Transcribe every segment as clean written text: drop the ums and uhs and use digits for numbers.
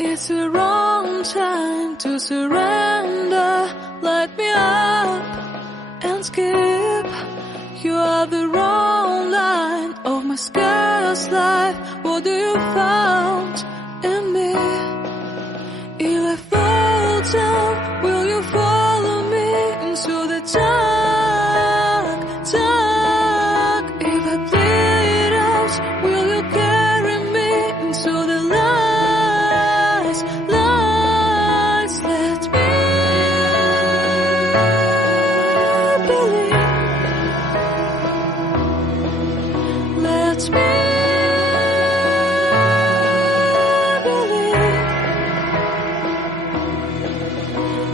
It's the wrong time to surrender. Light me up and skip. You are the wrong line of my scarce life. What do you found in me? If I fall down, will you follow me into the dark, dark? If I bleed out, will you carry me into the lights, lights? Let me believe. Let me believe.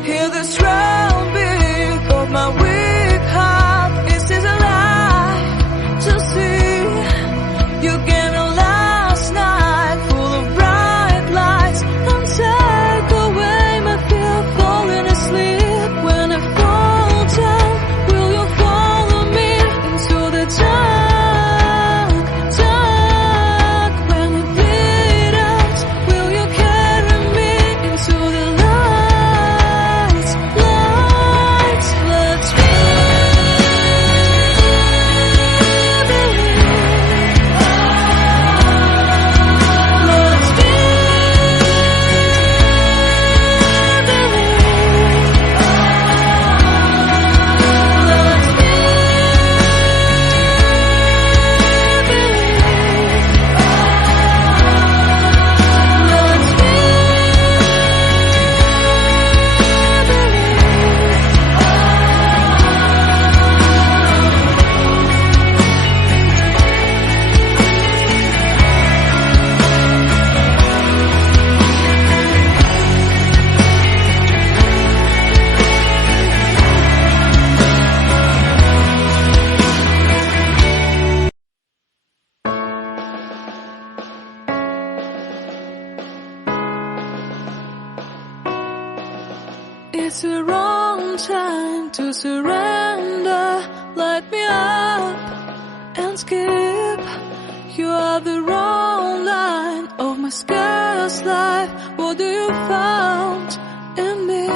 Hear the strong beat of my weak heart. Is this a lie to see? You gave me last night full of bright lights, and take away my fear of falling asleep. When I fall down, will you follow me into the dark, dark? When I bleed out, will you carry me into the lights, lights? Let me It's the wrong time to surrender. Light me up and skip. You are the wrong line of my scarce life. What do you found in me?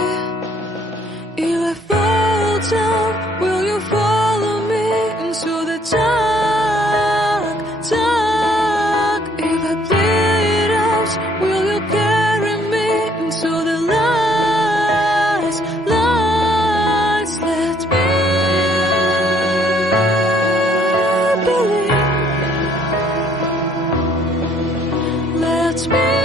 If I fall down, will you follow me into the dark, dark? If I bleed out, will you carry me into the lights, lights? Let me believe. Let me